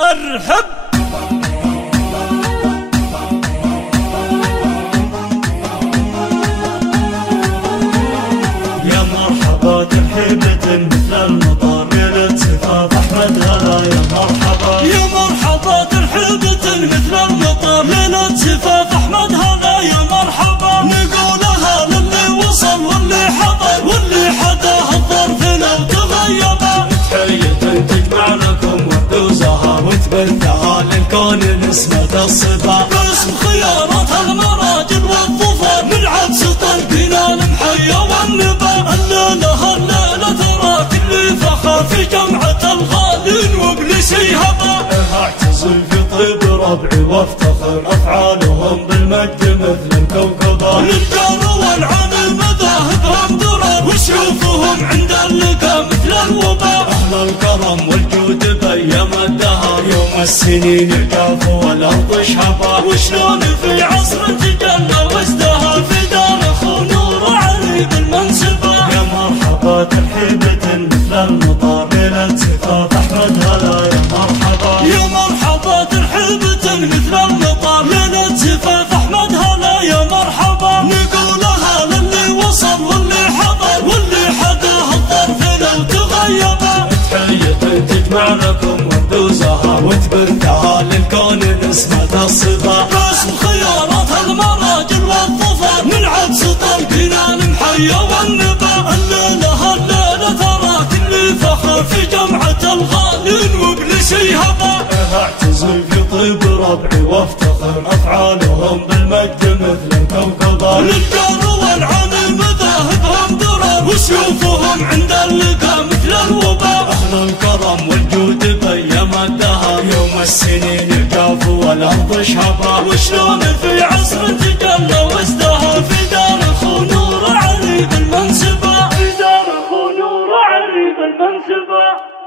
ارحب يا مرحبا ترحيبة مثل المطر ليلة زفاف أحمد هلا يا مرحبا يا مرحبا ترحيبة مثل المطر ليلة زفاف أحمد هلا يا مرحبا نقولها للي وصل واللي حضر واللي حداه الظرف لو تغيبا تحية تجمع لكم ورد وزهر وتبثها للكون نسمة الصبا باسم خيارات المراجل والظفر من عدس طلبنا المحيا والنبا الليلة ترى كل فخر في جمعة الغالين وابليسي هبا اعتزل في طيب ربعي وافتخر افعالهم بالمجد مثل الكوكبة للجار والعن مذاهبهم درر وسيوفهم عند اللقا مثل الوباء اهل الكرم والجود بايام الدهر يوم السنين يجافوا والارض شهبا وشلون في عصر تجلى وازدهر في دار اخو نور علي بالمنسبة يا مرحبا ترحيبة مثل المطر ليلة زفاف أحمد هلا يا مرحبا يا مرحبا ترحيبة مثل المطر ليلة زفاف أحمد هلا يا مرحبا نقولها للي وصل واللي حضر واللي حداه الظرف لو تغيبا تحية تجمع لكم ورد وزهر وتبثها للكون نسمة الصبا باسم خيارات المراجل والظفر من عدس طلبنا المحيا والنبا الليلة ترى كل فخر في جمعة الغالين وابليسي هبا اعتزل في طيب ربعي وافتخر افعالهم بالمجد مثل الكوكبة للجار والعن مذاهبهم درر وسيوفهم عند اللقا مثل الوباء اهل الكرم والجود بايام الدهر يوم السنين يجافوا والارض شهبا وشلون في عصر تجلى وازدهر في دار اخو نور علي بالمنسبة في دار اخو نور علي بالمنسبة